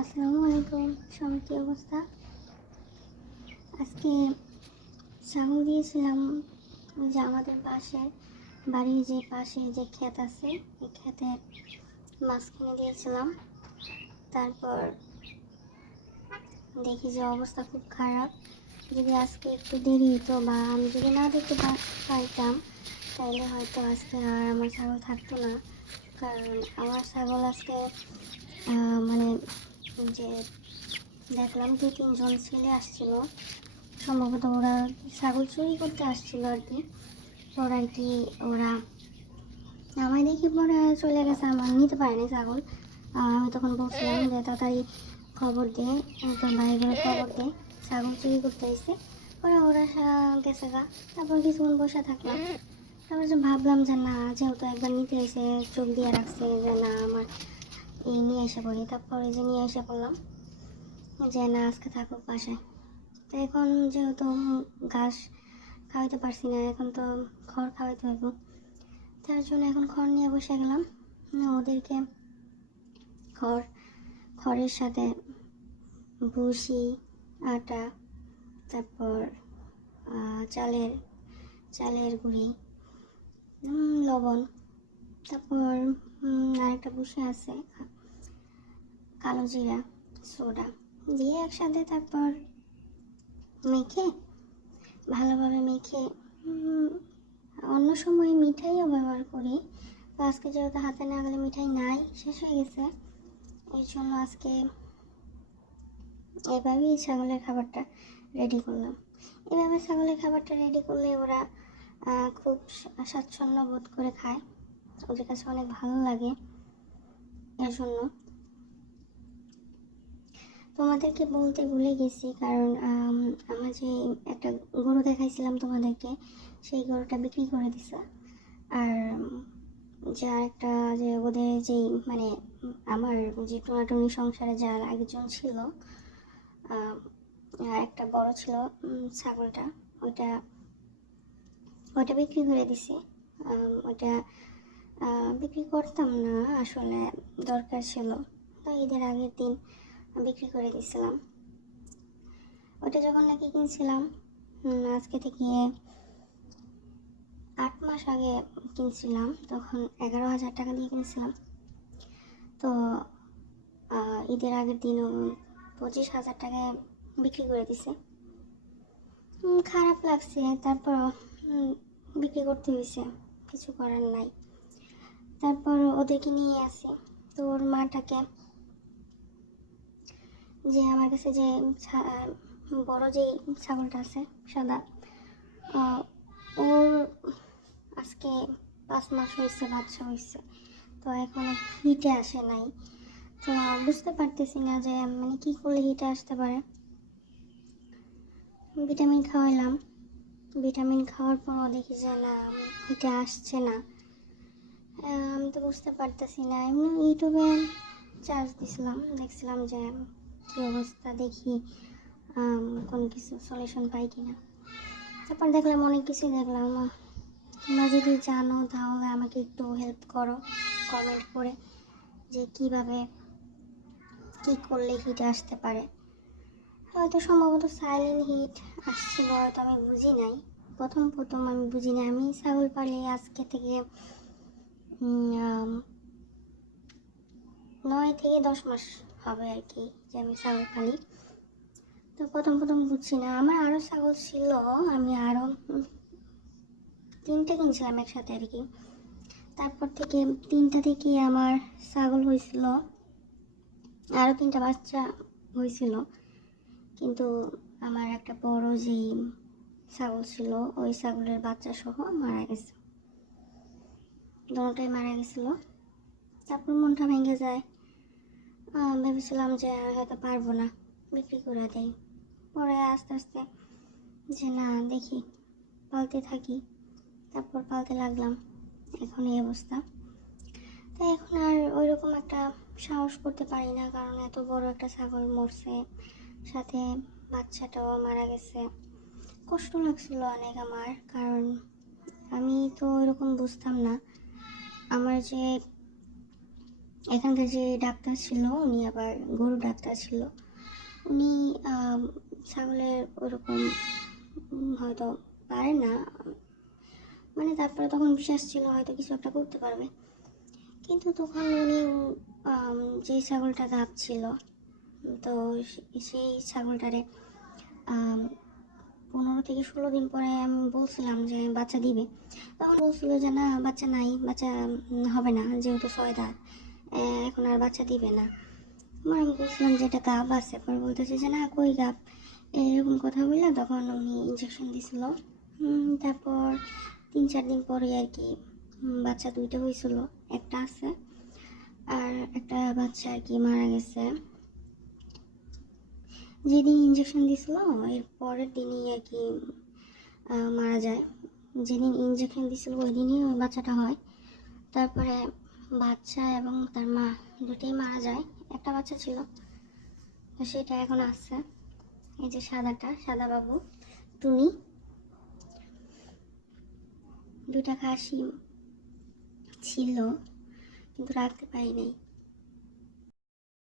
আসসালামু আলাইকুম। সবার কী অবস্থা? আজকে ছাগল দিয়েছিলাম যে আমাদের বাড়ির যে পাশে যে ক্ষেত আছে, এই ক্ষেতের মাঝখানে দিয়েছিলাম। তারপর দেখি যে অবস্থা খুব খারাপ। যদি আজকে একটু দেরি হতো বা আমি যদি না দেখতে পাইতাম, তাহলে হয়তো আজকে আর আমার ছাগল থাকতো না। কারণ আমার ছাগল আজকে মানে যে দেখলাম 2-3 জন ছেলে আসছিল, সম্ভবত ওরা ছাগল চুরি করতে আসছিল আর কি। ওরা আমায় দেখে পরে চলে গেছে, আমার নিতে পারেনি ছাগল। আমি তখন বলছিলাম যে তাড়াতাড়ি খবর দে, তোর ভাই করে খবর দে, ছাগল চুরি করতে আসছে। ওরা গেছে গা। তারপর কিছুক্ষণ বসে থাকলাম। তারপর যে ভাবলাম যে না, যেহেতু একবার নিতে এসে চোখ দিয়ে রাখছে যে না আমার এই নিয়ে এসে পড়ি, তারপরে যে নিয়ে এসে পড়লাম যে না আজকে থাকুক বাসায়। তো এখন যেহেতু ঘাস খাওয়াইতে পারছি না, এখন তো খড় খাওয়াইতে হইব। তার জন্য এখন খড় নিয়ে বসে গেলাম। ওদেরকে খড়ের সাথে ভুসি, আটা, তারপর চালের চালের গুঁড়ি, লবণ, তারপর আরেকটা ভুসি আছে কালো জিরা, সোডা দিয়ে একসাথে তারপর মেখে ভালোভাবে মেখে অন্য সময় মিঠাইও ব্যবহার করি। তো আজকে যেহেতু হাতে না গেলে মিঠাই নাই, শেষ হয়ে গেছে, এই জন্য আজকে এভাবেই ছাগলের খাবারটা রেডি করলাম। এভাবে ছাগলের খাবারটা রেডি করলে ওরা খুব স্বাচ্ছন্দ্য বোধ করে খায়, ওদের কাছে অনেক ভালো লাগে। এর জন্য তোমাদেরকে বলতে ভুলে গেছি, কারণ আমরা যে একটা গরু দেখাইছিলাম তোমাদেরকে, সেই গরুটা বিক্রি করে দিছে। আর যে আরেকটা যে ওদের যেই মানে আমার যে টোনাটুনি সংসারে যার একজন ছিল, একটা বড় ছিল ছাগলটা, ওইটা ওইটা বিক্রি করে দিছে। ওইটা বিক্রি করতাম না, আসলে দরকার ছিল, তো ঈদের আগের দিন বিক্রি করে দিয়েছিলাম। ওটা যখন নাকি কিনছিলাম, আজকে থেকে 8 মাস আগে কিনছিলাম, তখন 11,000 টাকা দিয়ে কিনছিলাম। তো ঈদের আগের দিন 25,000 টাকায় বিক্রি করে দিছে। খারাপ লাগছে, তারপর বিক্রি করতে হয়েছে, কিছু করার নাই। তারপর ওদেরকে নিয়ে আসি। তো ওর মাটাকে, যে আমার কাছে যে বড় যেই ছাগলটা আছে সাদা, ওর আজকে 5 মাস হয়েছে, বাচ্চা হয়েছে, তো এখনো হিটে আসে নাই। তো বুঝতে পারতেছি না যে মানে কী করলে হিটে আসতে পারে। ভিটামিন খাওয়াইলাম, ভিটামিন খাওয়ার পরও দেখি যে না, হিটে আসছে না। আমি তো বুঝতে পারতেছি না। এমনি ইউটিউবে চার্জ দিছিলাম, দেখছিলাম যে কী অবস্থা, দেখি কোনো কিছু সলিউশন পাই কিনা। তারপর দেখলাম অনেক কিছু দেখলাম। তোমরা যদি জানো তাহলে আমাকে একটু হেল্প করো কমেন্ট করে, যে কিভাবে কী করলে হিট আসতে পারে। হয়তো সম্ভবত সাইলেন্ট হিট আসছিল, হয়তো আমি বুঝি নাই, প্রথম আমি বুঝি নাই। আমি ছাগল পালি আজকে থেকে 9 থেকে 10 মাস হবে আর কি, যে আমি ছাগল পালি। তো প্রথম বুঝছি না। আমার আরও ছাগল ছিল, আমি আরও 3টে কিনছিলাম একসাথে আর কি। তারপর থেকে 3টা থেকে আমার ছাগল হয়েছিল, আরও 3টা বাচ্চা হয়েছিল, কিন্তু আমার একটা বড় যেই ছাগল ছিল, ওই ছাগলের বাচ্চা সহ মারা গেছে, দুটোটাই মারা গেছিলো। তারপর মনটা ভেঙে যায়, ভেবেছিলাম যে হয়তো পারবো না, বিক্রি করে দেয়। পরে আস্তে আস্তে যে না, দেখি পালতে থাকি, তারপর পালতে লাগলাম, এখন এই অবস্থা। তাই এখন আর ওই রকম একটা সাহস করতে পারি না, কারণ এত বড় একটা ছাগল মরছে, সাথে বাচ্চাটাও মারা গেছে। কষ্ট লাগছিল অনেক আমার, কারণ আমি তো ওইরকম বুঝতাম না। আমার যে এখানকার যে ডাক্তার ছিল উনি আবার গরু ডাক্তার ছিল। উনি ছাগলের ওরকম হয়তো পারে না, মানে তারপরে তখন বিশ্বাস ছিল হয়তো কিছু একটা করতে পারবে। কিন্তু তখন উনি যেই ছাগলটা গাব ছিল, তো সেই ছাগলটারে 15 থেকে 16 দিন পরে আমি বলছিলাম যে বাচ্চা দিবে, তখন বলছিল যে না বাচ্চা নাই, বাচ্চা হবে না, যেহেতু 6 দাঁত এখন আর বাচ্চা দিবে না। আমি বলছিলাম যে এটা গাব আছে, পরে বলতেছে যে না কই গাব, এরকম কথা বললে তখন উনি ইঞ্জেকশন দিছিল। তারপর 3-4 দিন পরে আর কি বাচ্চা 2টা হয়েছিল, একটা আছে আর একটা বাচ্চা আর কি মারা গেছে। যেদিন ইঞ্জেকশন দিছিল এর পরের দিনই আর কি মারা যায়। যেদিন ইঞ্জেকশন দিছিল ওই দিনই ওই বাচ্চাটা হয়। তারপরে বাচ্চা এবং তার মা দুটোই মারা যায়। একটা বাচ্চা ছিল, তো সেটা এখন আছে। এই যে সাদা বাবু টুনি, 2টা খাসি ছিল কিন্তু রাখতে পারি নাই।